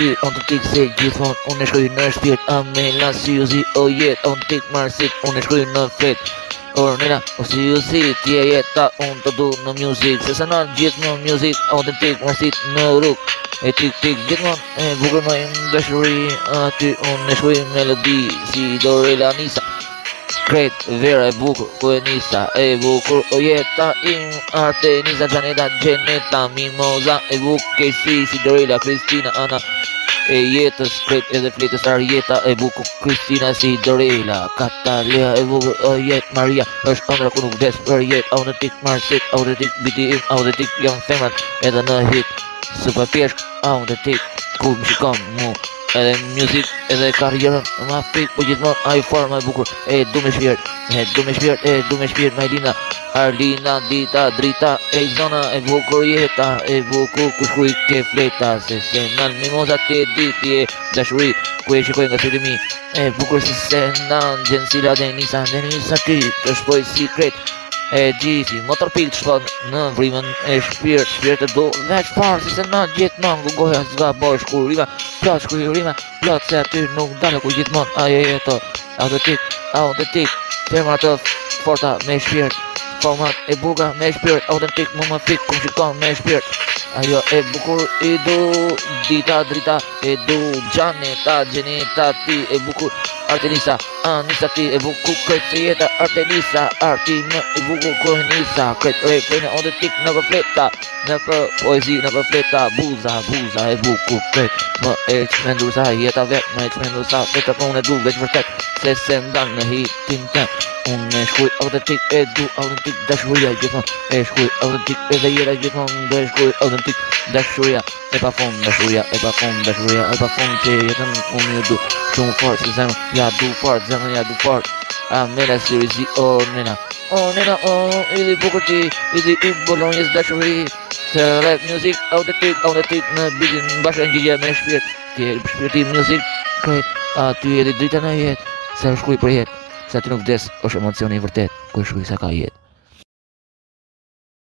ty, on të tik se gjithmon, unë e shkoj në shpirt, a me la si u zi, o jet, on të tik marsit, unë e shkoj në fet. Ornera, o si u zi, ti e jeta, unë të du në music, se sa në gjithë në music, on të tik marsit në rrug, e tik tik gjithmon, e bukur në im dëshuri, aty unë e shkoj melodi, si Dorela Nisa. Kret, vera e bukur, ku e nisa, e bukur, o jeta im, arte, nisa, Gjaneta, Gjeneta, Mimoza, e bukur, si Dorela, Kristina, Ana, e jetës, kret, edhe fletës, Arjeta, e bukur, Kristina, si Dorela, Katalea, e bukur, o jetë, Maria, është ëndra ku nuk des për jetë, autentik, marsit, autentik, biti im, autentik, janë femrat, edhe në hit, së pa pjeshk, autentik, ku më shikon mu, edhe music, edhe karjerën, ma fit, po gjithmon, ajo forma e bukur, e du me shpirt, e du me shpirt, Majlina, Arlina, Dita, Drita, e zona, e bukur jeta, e bukur, ku shkuj ke fleta, se nan mimoza ti e di, ti e dashuri, ku e shikoj nga sytë mi, e bukur se nan, Gjensila, Denisa ti, të shpoj sikret, e gjithi, motor pil të shpon në vrimën e shpirt e do veç parë, si se na gjithmon, ku goja zga boj shkurima, plot se aty nuk dalë ku gjithmon, ajo jeto, autentik, femra të forta me shpirt, format e buka me shpirt, autentik, më fit, ku më shikon me shpirt, ajo e bukur, e du, Dita, Drita, e du, Gjaneta, Gjeneta, ti e bukur, Artenisa, Anisa ti e bukur, kret se jeta, Artenisa, Arti më e bukur, kërë nisa, kret refrene, autentik, në për fleta, në për poezi, në për fleta, buza e bukur, kret, më e qmendur sa jeta vet, më e qmendur sa fleta, po unë e du veç vërtet, se ndan në hitin ten, unë e shkuj autentik, e du autentik, dashuria gjithon, e shkuj autentik, edhe jeta gjithon, dhe shkuj autentik, dashuria, e pa fond, dashuria, e pa fond, që jetën unë ju du, shumë fort, se zemën, ja du fort, a mera sirizi, o nena, idi bukur ti, idi i bolonjes dashuri, se rap music, autentik, në bitin bashkë në gjigje me shpirt, ti e shpirti music, krejt, a ty edhe drita në jetë, se shkuj për jetë, se aty nuk des, është emocioni i vërtet, ku shkuj sa ka jetë.